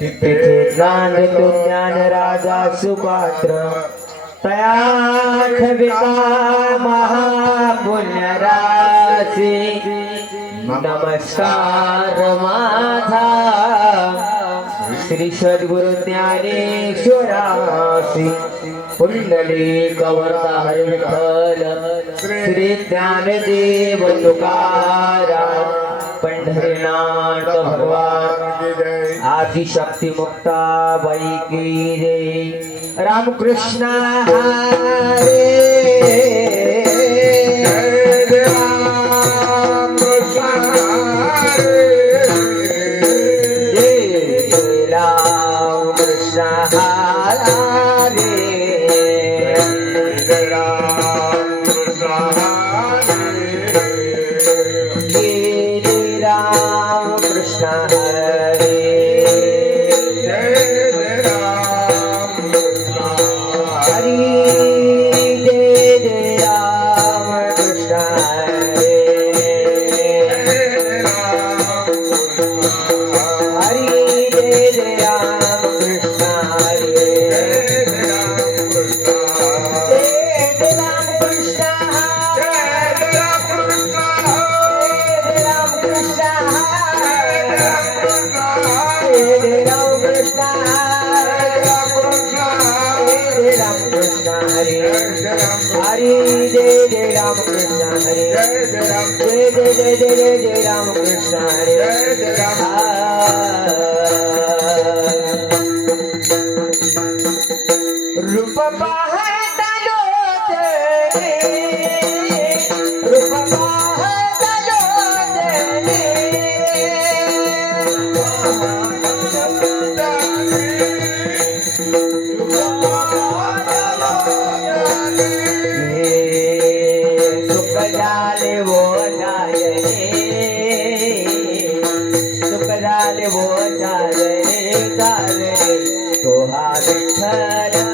तिथे जाणतो ज्ञान राजा सुपात्र तया खविता महापुण्य राशी नमस्कार माझा श्री सद्गुरु ज्ञानेश्वरासी पुंडलिक वरदा हरी विठ्ठल श्री ज्ञानदेव तुकाराम पंढरीनाथ भगवान आदिशक्ती मुक्ताबाई की जय रामकृष्ण हरे रूप पाहतलो रूप पाहतलो सुख झाले वो सुख झाले वो तो हा विठ्ठल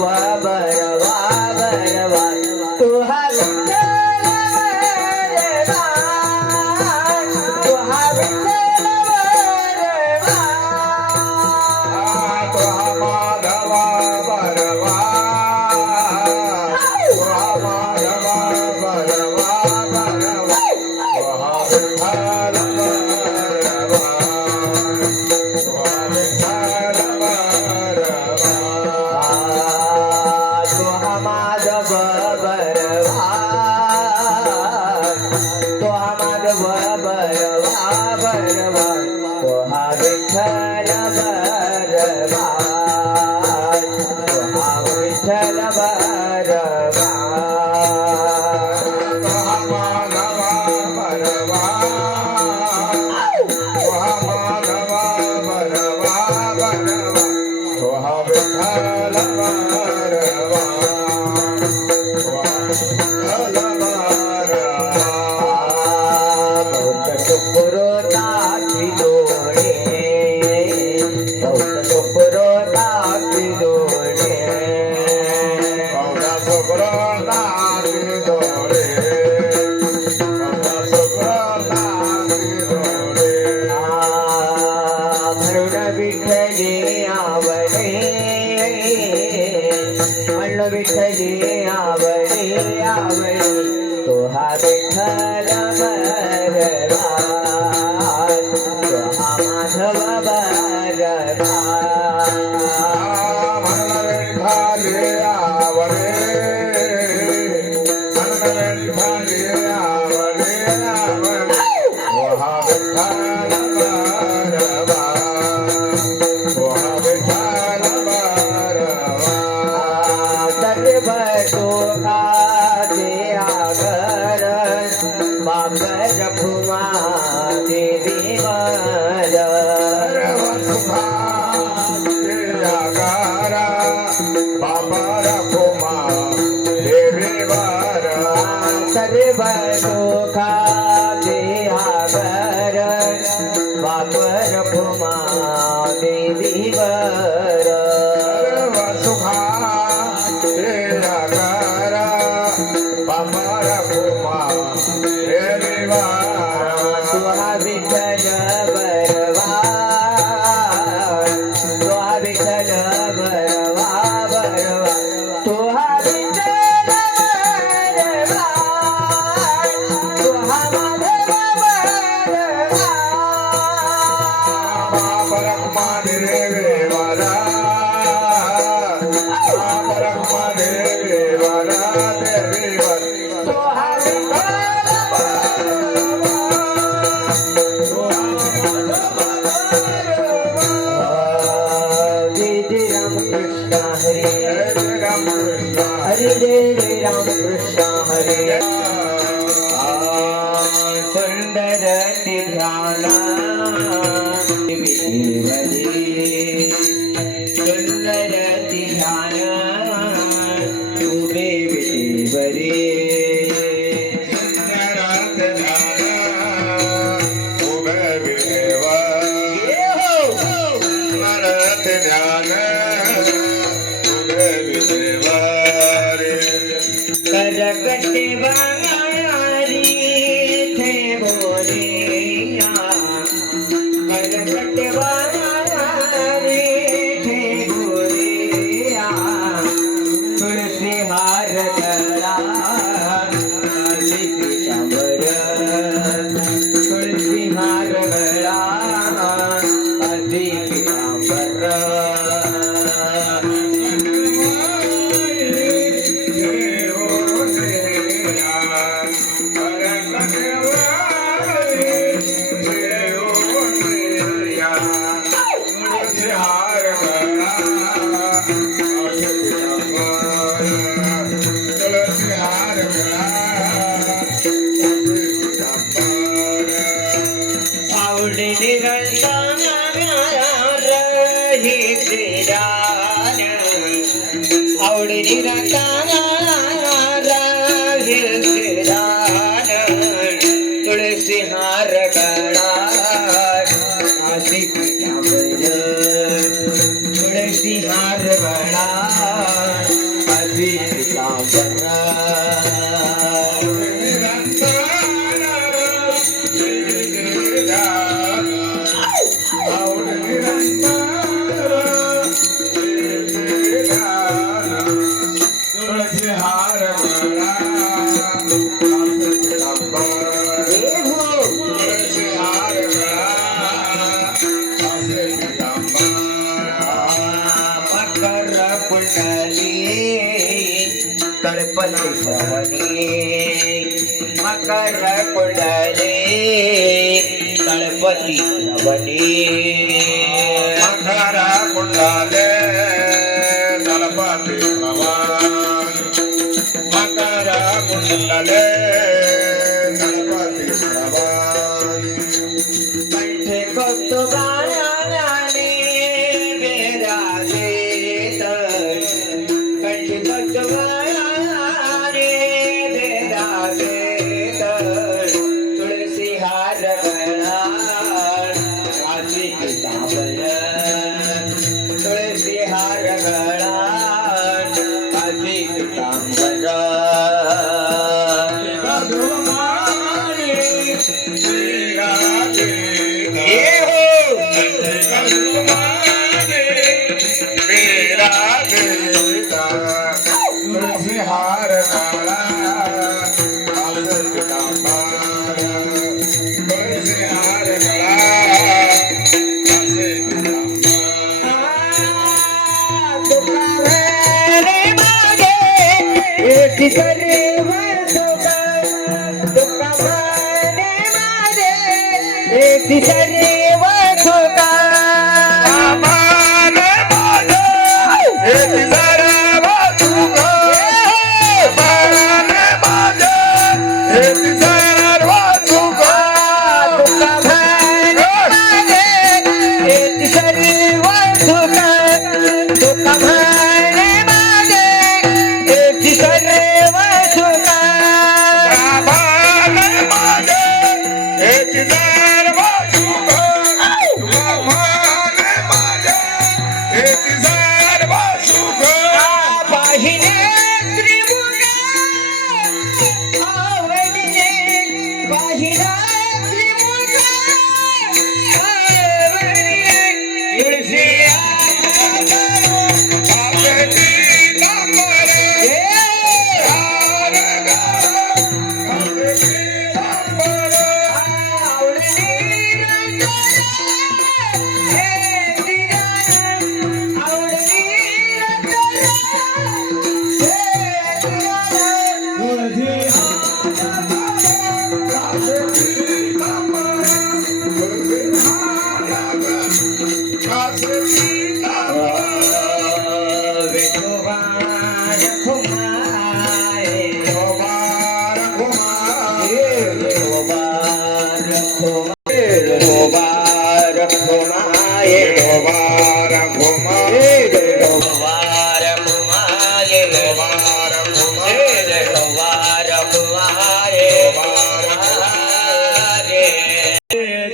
बाबर फुमा देवी वापर भूमा देवीवर सुखा हे आकारा बापार भूमा हे निवारा तुहा विठ्ठल बरवा तुहा विठ्ठल बरवा बरवा तुहा विठ्ठल बरवा तुहा माधव बरवा परमा देवाला परमा देवाला देवीवर तुहा राम कृष्ण हरे सुंदर ध्याना सुंदर ध्यान तुबे बरे करकटे वारी थे बोलिया करकटे वारी थे बोलिया तुलसी हार गला पीतांबर तुलसी हार गला पीतांबर आवडे निरंजना रही श्रीराम आवडे निरंजना रही श्रीराम तुळसी हार गळा आशी पितांबर तुळसी हार गळा आशी पितांबर तळपती श्रवणी मकर कुंडले तळपती श्रवणी मकरा कुंडले तळपती श्रवण मकरा कुंडले तळपती श्रवण कंठे कौतुकाने बेराजे कंठे कौतुकाने बेराजे तुळसी हार गळा आशी पितांबर तुळसी हार गळा आशी पितांबर हार करे तुका माने माझे तिसरे वसुका माने माझे तिसरे वसुका माने माझे तिसरे वसुका तुका माने माझे तिसरे वसुका तुका माने माझे तिसरे घुमाए दोबार घुमा जय गवार घुमाए दोबार घुमा जय गवार घुमाए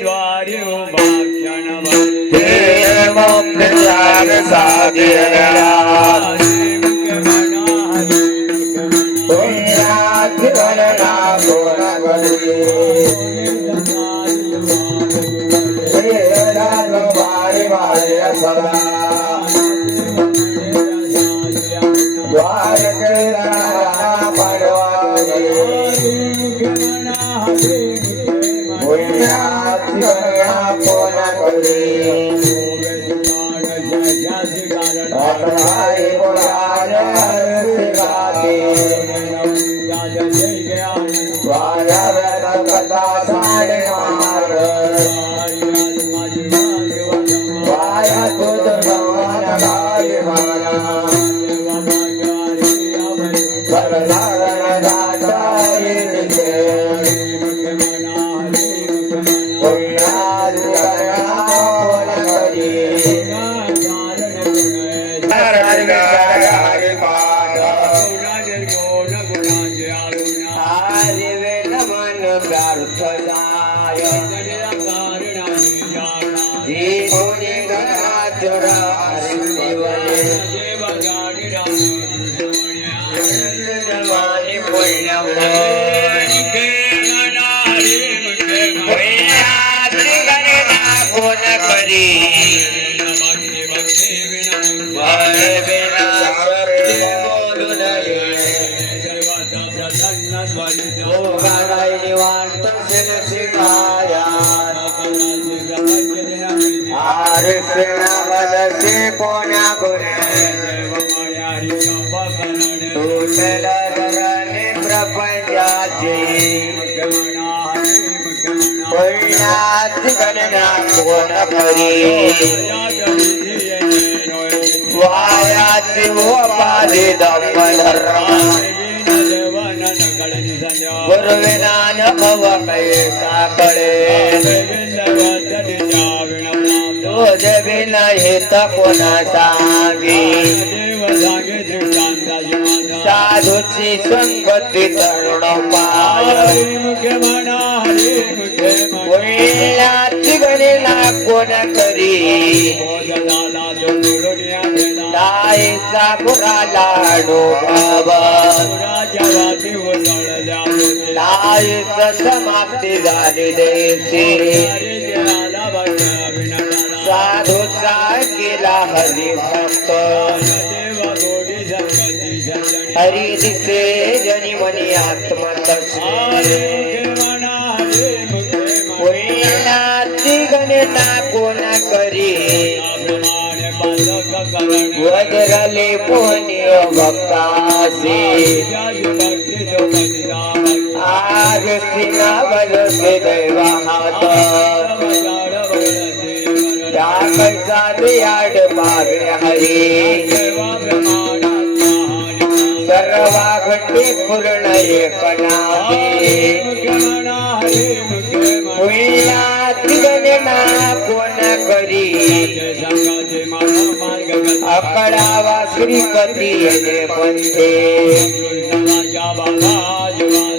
द्वारे प्यार साधेरा रात वरना बोल बारे बारे सदा द्वार पड़वारे पोन करे कथा साडे वाया तुझ भवन भाई भाना परधारण दाताई निके पुण्याद करना करी व्यर्थ जाय जीवनी घराचर शिवने जवानी कोण करी बोलू नये निवांत शिवाया आरे सेना बदसे कोण्या गुणे तुझल धरणे प्रपंचाचे पुण्याची गणना कोण करी वायाची उपाधी दंबधर्म गुरुविनान भव कैसा कळे तुझ बिन हित कोणा सांगी साधूची संगती तरुण पाय पुण्याची गणना कोण करी दाईचा पुरा लाडू दाईच समाप्ती झाली देशी साधूचा केला हरिभक्त हरी दिसे जनी मनी आत्मतस्मे पुण्याची गणना कोण करी वज्रले पुण्य भक्तासी आरती नावलसे दैवाहात त्या कैसा दियाड पावे हरी सर्वा घटी पूर्ण एकनाथे पुण्याची गणना कोण करी अकडावा श्रीपती येणे पंथे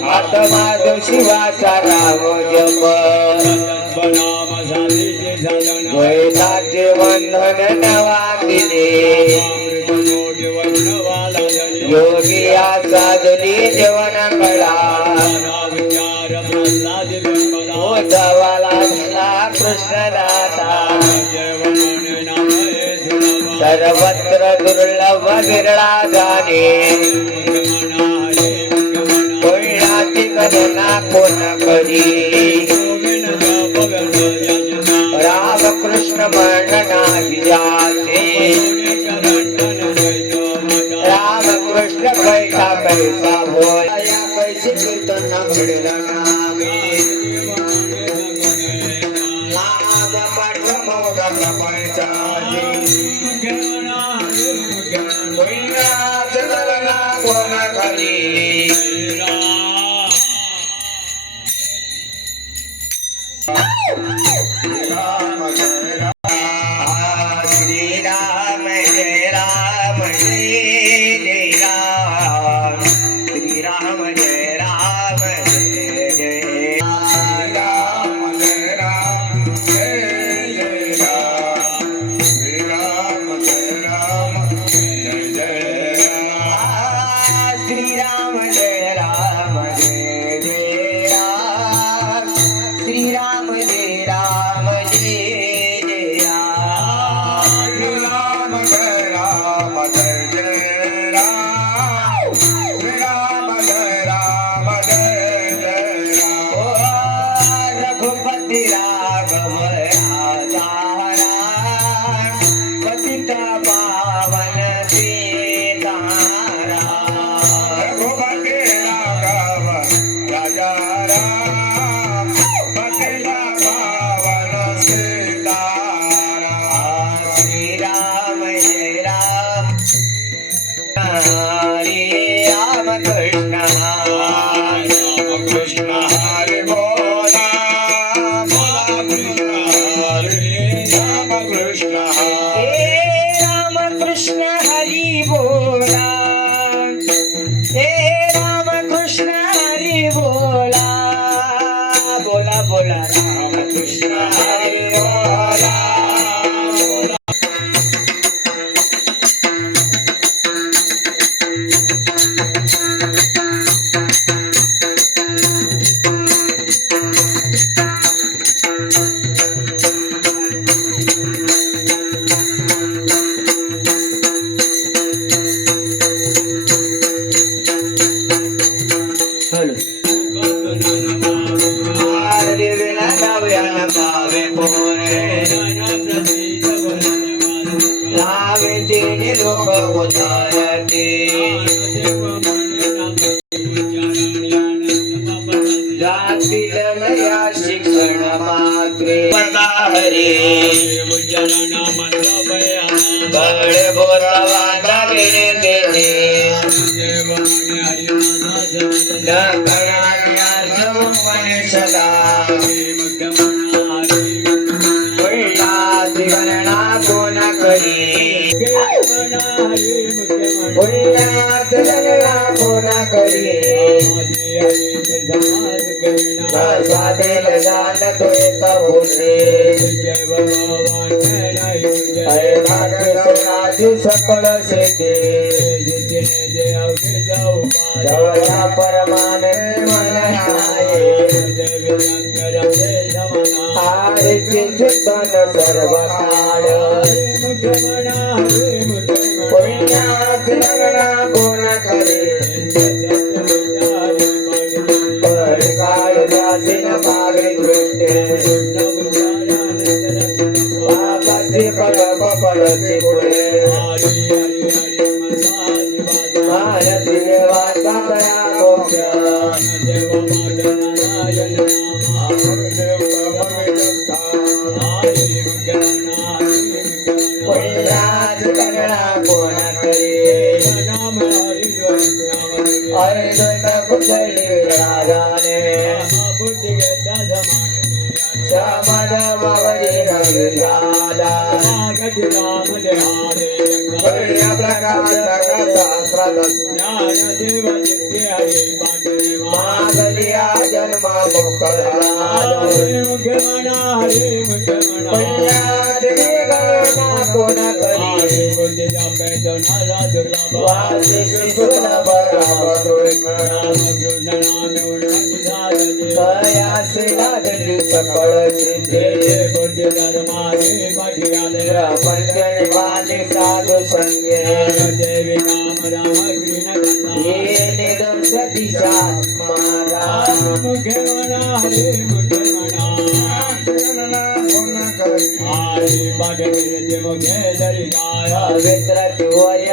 आत्माद शिवाचा राम जप द्वैताचे बंधन नवा दिले योगी साधली जेवण कळा उद्धवाला कृष्णदाता सर्वत्र दुर्लभ विरळा जाणे पुण्याची गणना कोण करी रामकृष्ण म्हणना जाते रामकृष्ण पैसा पैसा बोल या पैसे कीर्तन घडलं नामे नाम पाठ मोदक पंचाजी कोण करी श्री राम जय राम जय जय राम श्री राम जय राम जय जय राम जय राम जय जय राम श्री राम जय राम जय जय राम श्री राम जय राम जय जय राम श्री राम जय राम जय जय राम श्री राम जय राम जय जय राम श्री राम जय राम जय जय राम रघुपति राघव राजा राम पतित पावन सीताराम रघुपति राघव राजा राम पतिता पावन सीताराम श्री राम जय राम हरे राम कृष्ण राम कृष्ण हरि बोला बोला कृष्ण हरि राम कृष्ण हरि हे राम कृष्ण हरी बोला हे राम कृष्ण हरी बोला बोला बोला राम कृष्ण हरी बोला शिक्षण मात्रे हरे बड़े बोलवा देते सदा गणना कोण करी पुण्यात गणना कोण करी स्वादेल जान तो एक बोले अरे भाग्य सोनाजी सकल शेते जवळा परमाने मन आहे आरती चिंतन सर्व काळ पुण्यात गणना कोण करे काळ जासीन मागे दृष्टे बाबाची पडप पडते पुढे भारतीय वाचा मोक्ष पुण्यात गणना कोण करे अरे द्वैत कुशली राजाने समद मवरी रंगाला मागलिया जन्म गणना कोण करी वासी सकळ प्रपंच साधू संगे ये निदर्श दिशा मारा पवित्र चोय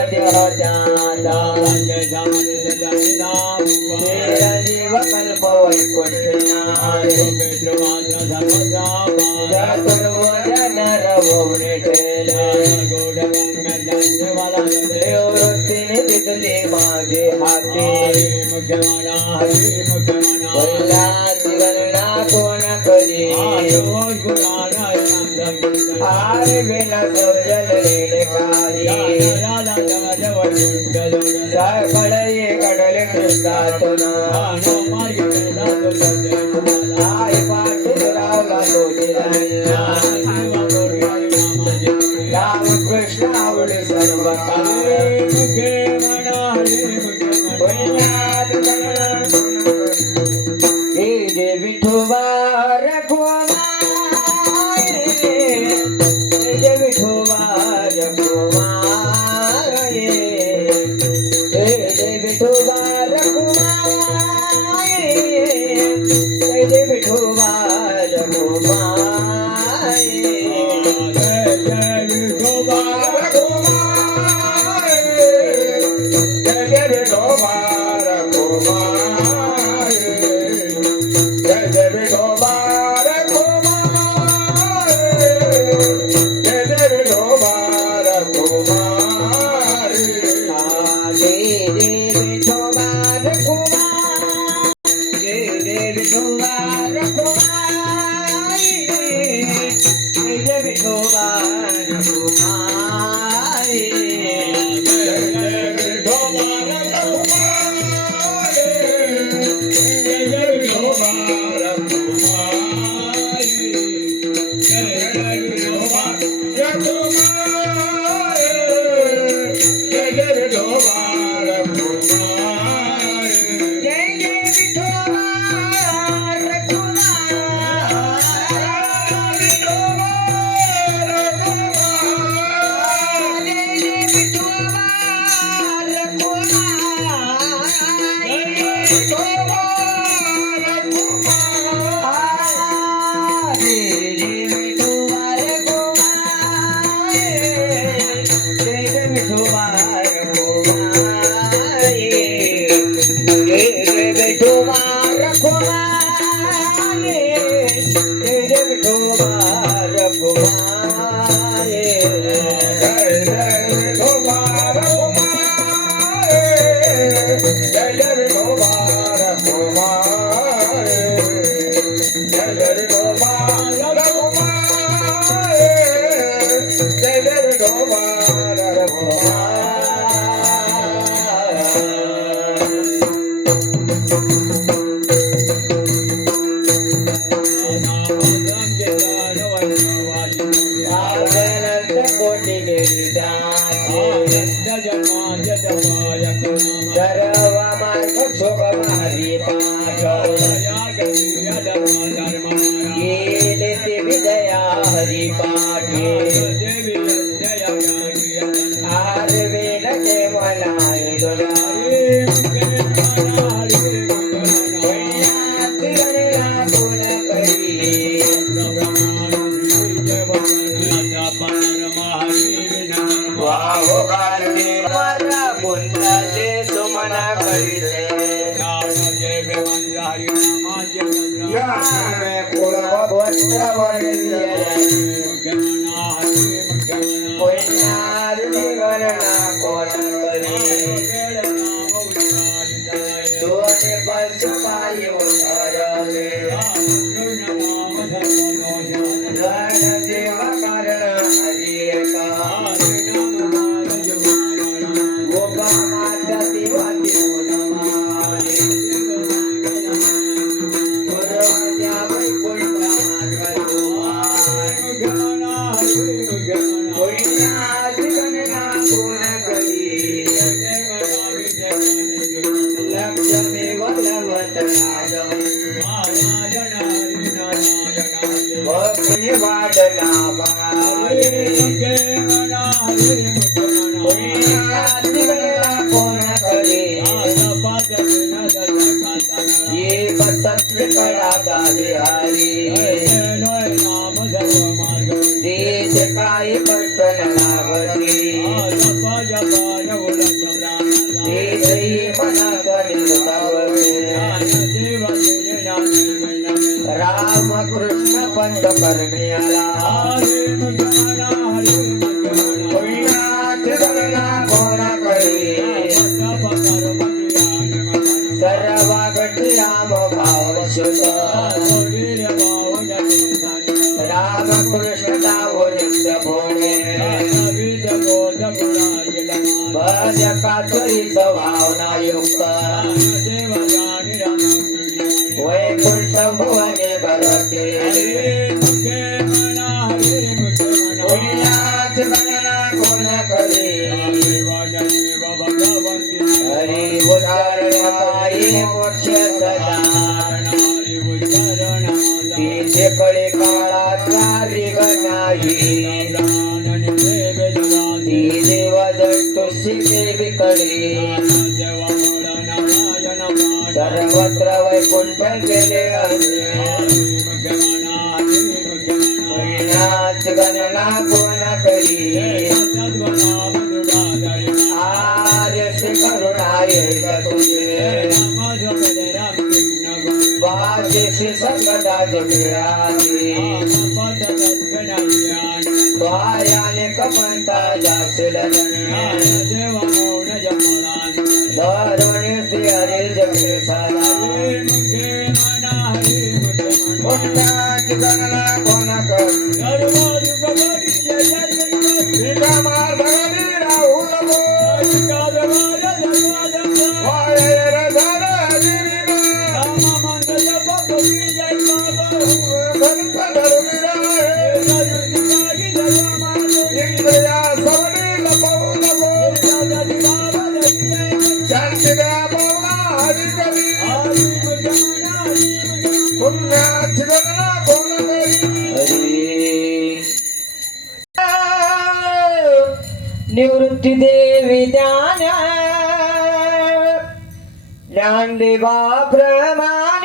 जीव कल्प वृत्तीने तिथले माझे हाती गणना कोण करी आरे विना सौजन रेले काही सायकडे कडले कृष्णातून आय पाठी रावला तुझी राम कृष्ण आवडे सर्व हे देवी ठुवार कुमार हे देवी ठुवार कुमार हे देवी ठुवार कुमार हे देवी ठुवार रामकृष्ण पंत करण्याला सर्वागती राम भाव शुद्ध रामकृष्ण हो नित्य भोळे भजकाचरित भावना युक्त वैकुंठ भुवने घर केले पुण्याच गणना कोण करी हरी उदाहरणाई मोक्ष सदा तिचे कळे काळात रिग नाही ती देव तुशी देवी कडे सर्वत्र वैकुंठ गेले पुण्याच गणना कोण करी आर्यसी करुणा येईल तुझे वाजेशी संकटा जुटयाची द्वाराने कपंता जाशील धरणे श्री हरी जगे सदा पुण्याच गणना कोण निवृत्ती देवी ज्ञान ज्ञानदेवा प्रमाण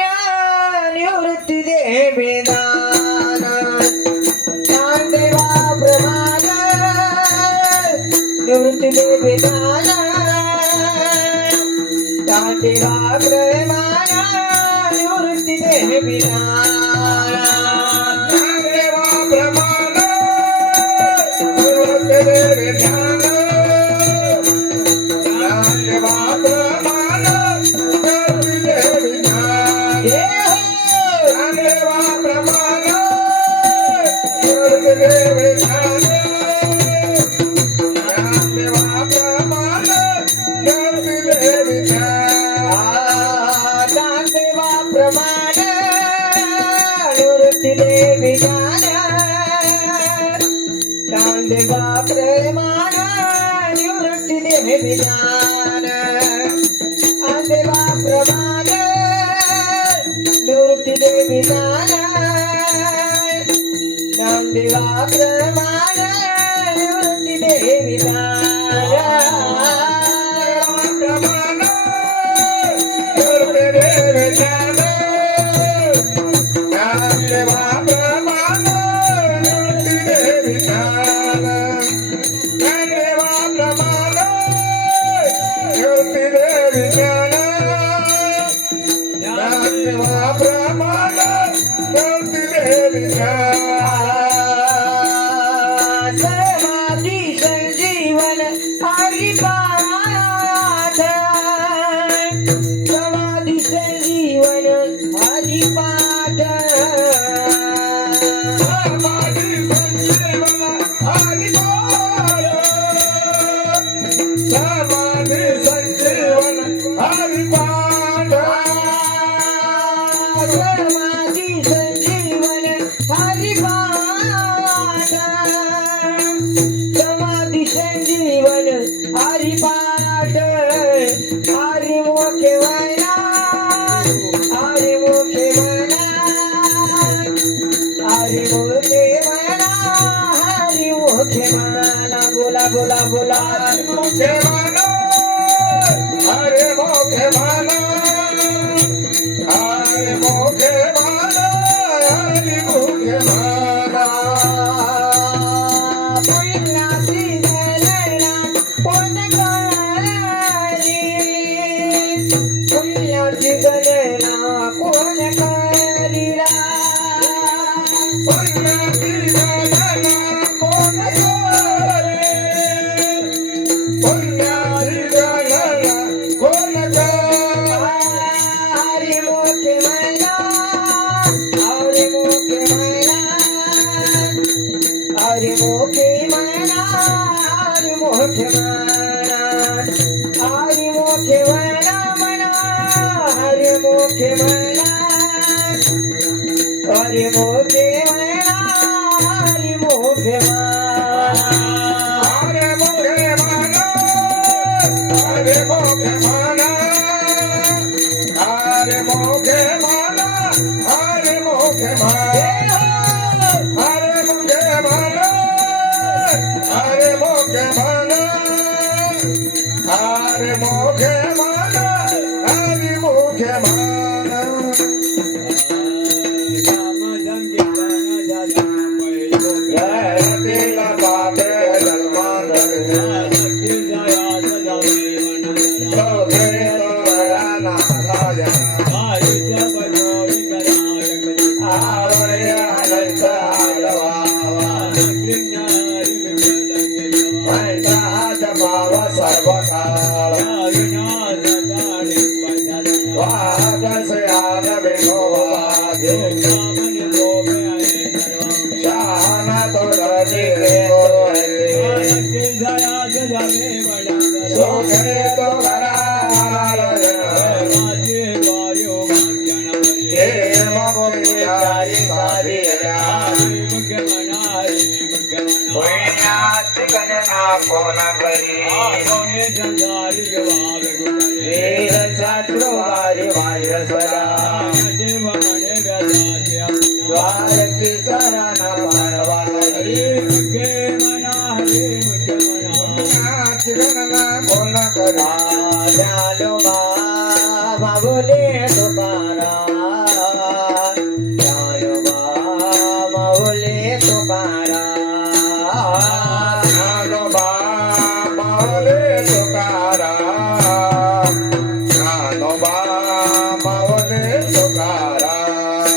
निवृत्ती देवी ज्ञान ज्ञानदेवा प्रमाण निवृत्ती देवी ज्ञान ज्ञानदेवा प्रमाण निवृत्ती देवी ज्ञान देवा प्रेमान निवृत्ती देवी ज्ञान देवा प्रमाण निवृत्ती देवी ज्ञान देवा प्रमाण निवृत्ती देवी ज्ञान प्रमाण निवृत्ती देवी ज्ञान देवा समाधि संजीवन हरिपाठ समाधि संजीवन हरिपाठ समाधि संजीवन हरिपाठ समाधि संजीवन हरिपाठ समाधि संजीवन हरिपाठ समाधि संजीवन हरिपाठ हरि मोखे वैना हरि मोखे वैना हरि मोखे वैना हरि मोखे वैना बोला बोला बोला हरि मोखे वैना हरि मोखे वैना हरि मोखे वैना हरि मोखे वैना पुण्याची गणना कोण करी पुण्याची गणना कोण करीरा पुण्याची गणना कोण करे पुण्याची गणना कोण करे हरि मोखे मैना हरि मोखे मैना हरि हरी मोखे म्हणा हरी मोखे म्हणा हरी मोखे म्हणा म्हणा हरी मोखे म्हणा हरी मोखे म्हणा हरी मोखे म्हणा हरे मोखे म्हणा हरे मोखे म्हणा हरे मोखे म्हणा हरे मोखे म्हणा हरे मोखे म्हणा हरे मोखे म्हणा हरे मोखे म्हणा हरे मोखे म्हणा जयतीला पापे जन्मांतर सोखे तोरा नारायण आवडे अनंत आडवावा मैत्रा जमाव सर्व काळ वादसे आग विठोबाजे शाना तोरणी सोखे तो घराळण हे मोक्यारी साधिया पुण्याची गणना कोण करी वीर शास्त्रोवारी वायरसला द्वारकी चरणा पाळवाली पुण्याची गणना कोण करा जालो बाबा बोले तुकाराम जालो बाबा बोले तुकाराम ज्ञानोबा माऊली तुकाराम ज्ञानोबा माऊली तुकाराम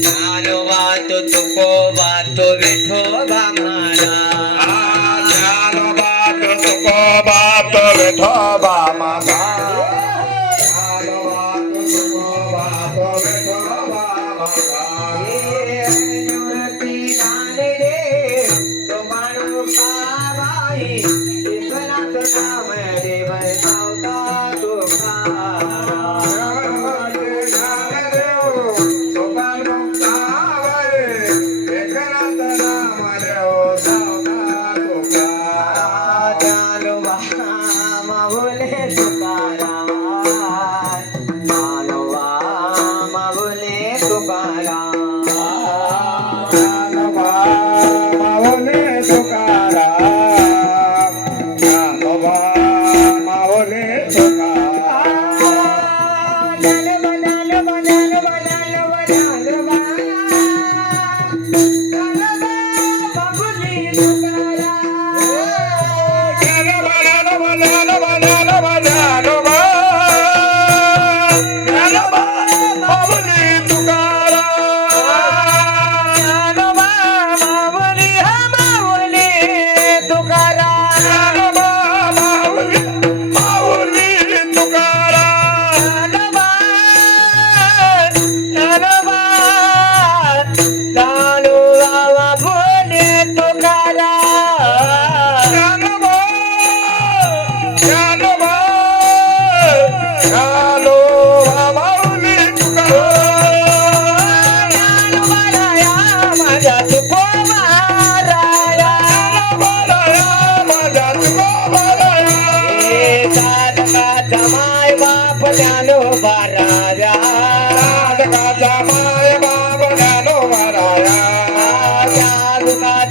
ज्ञानोबा तो तुकोबा तो विठोबा महाराज ज्ञानोबा तो तुकोबा तो विठोबा माता ज्ञानोबा तो तुकोबा तो विठोबा माता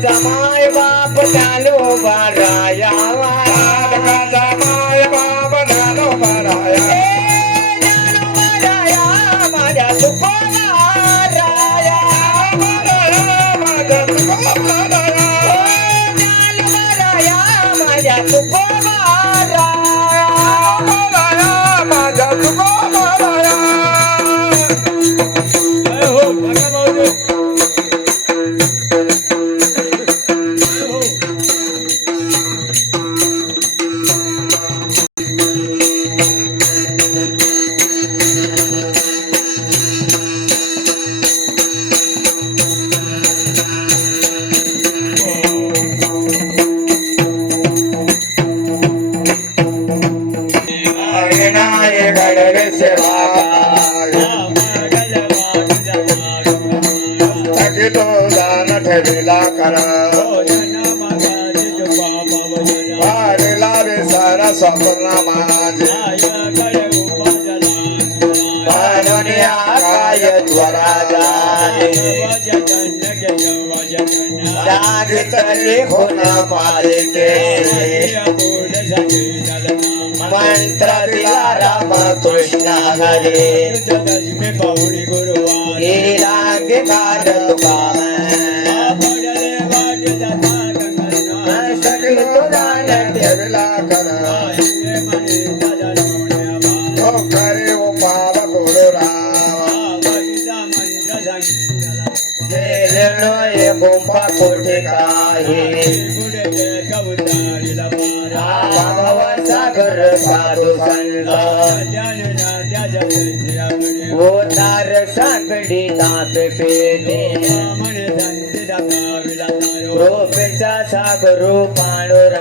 जमाय बाप जानो बराया जमाय बाप जानो बराया जानो बराया माझ्या सुखो राया माझ्या तुको बराया जानो बराया माझ्या सुखो राया माझ्या तुको बराया जय हो नका भाऊजी अरे लावे सारा स्वप्न माझे बनवण्या काय त्वरा जाणे जागतले होण मालिके मंत्र दिला राम कृष्ण हरे हे लागे काढ तुका सगळे तुझा ठेवला करा ओ करे ओ पाव गोडो रावा नये गुंफा कोठे काही भगवान सागर साधू संत होणार सांगडी ताप पेटे रोपेचा सागरो पाणोरा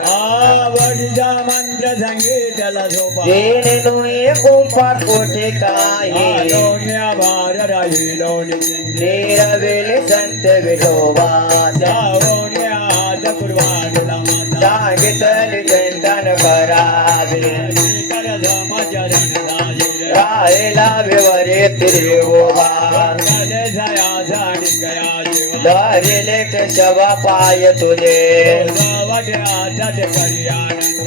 मंत्र संगीताला झोपा जेणे नये गुंफा कोठे काही भार राहिलो निरवेले संत विठोबा कुर्बानीला माता सांगितले चिंतन करावे राहिला विवरे त्रिभुवा धरिले केशवा पाय तुझे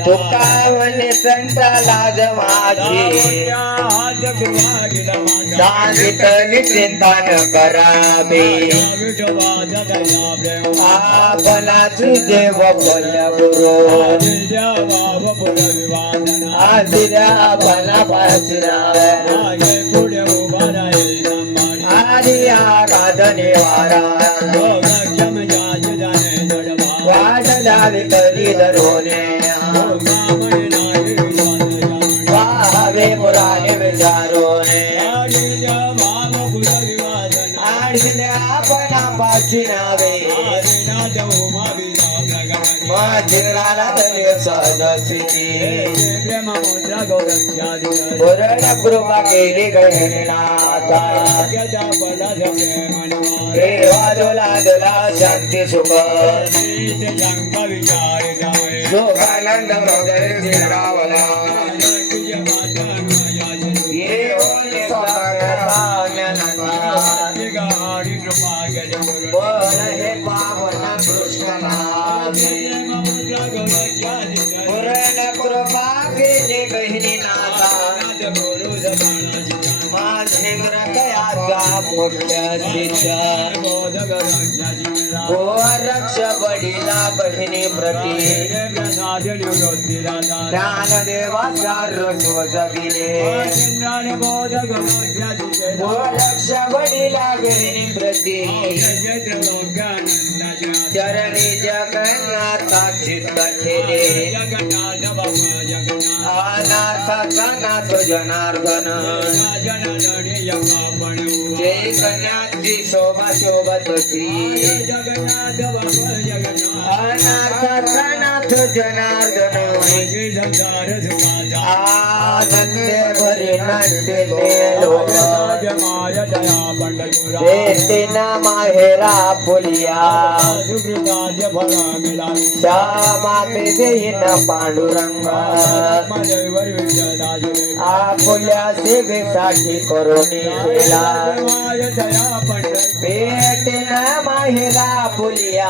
तुकावने संत लाज माझी सांगितले चिंतन करावे आपणाची देव बोल गुरु आदिरा आपणा पासरा आदिया कादने वारा वाढलावे तरी दरोने वावे पुराणे विचारोने आणि आपणा पाची नावे माझिराला तले सदस्थिती पुरण कृपा केली गणनाथा देवा दुला शांती सुख सुखानंद हृदय श्रीरावला ये ओले बोल हे पावन कृष्ण पुरण कृपा केली बहिणी नाथा माझे व्रतयाचा मोठ्या शिष्य रक्ष बडीला बहिणी प्रती ज्ञानदेवाचा रसो जगिले रक्ष बडीला बहिणी प्रती चरणी जगन्नाथा चित्त ठेले अनाथाचा नाथ जनार्दन जय कन्याची शोभा शोभत श्री अनाथाचा नाथ जनार्दन आनंदे भरे नाट्य देतेना माहेरा फुलिया श्यामा ते देईन पांडुरंगा आपुल्या सेवेसाठी करुणी केला पेटेना माहेरा फुलिया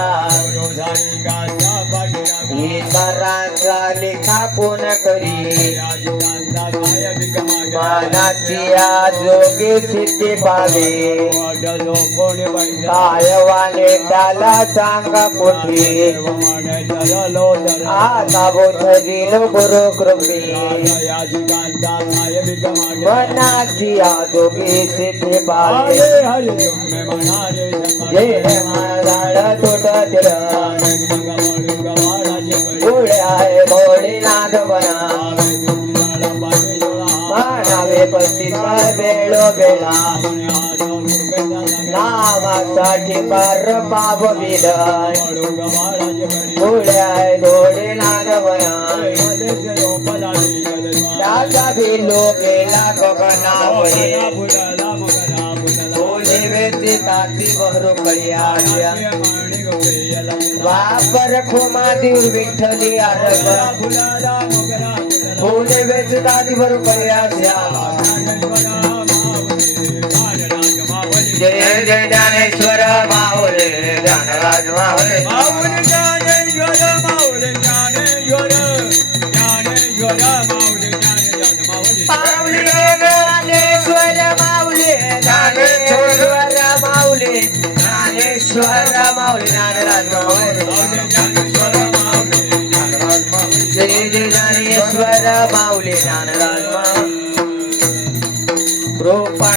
इतरांचा लेखा कोण करी मानाची आजोगे सिद्धी पावे कायवाने त्याला सांगा कोठी आता बोधरील गुरु कृपे मनाची आजोगे सिद्धी पावे जे माळाड तुटतील पुढे भोळी नाग बना मानावे पस्तीस वेळो वेळा नावासाठी पार पाप विधन पुढे घोडे नागवना त्याचा भिलो गेला गगनावरे ताती बहरू कळ्या माणे गोपेला वापर खोमादीवर विठ्ठली आरग फुलाला मोगरा फुलाला फुले वेचताती बहरू कळ्या जय जय ज्ञानेश्वर माऊली ज्ञानराज माऊली माऊली ज्ञानेश्वर माऊली ज्ञानेश्वर ज्ञानेश्वर माऊली ज्ञान माऊली माऊली ज्ञानेश्वर माऊली ज्ञानेश्वर माऊली ज्ञानेश्वर माऊली ज्ञानराज माऊली माऊली ज्ञानेश्वर माऊली ज्ञानराज माऊली जय जय ज्ञानेश्वर माऊली ज्ञानराज माऊली कृपा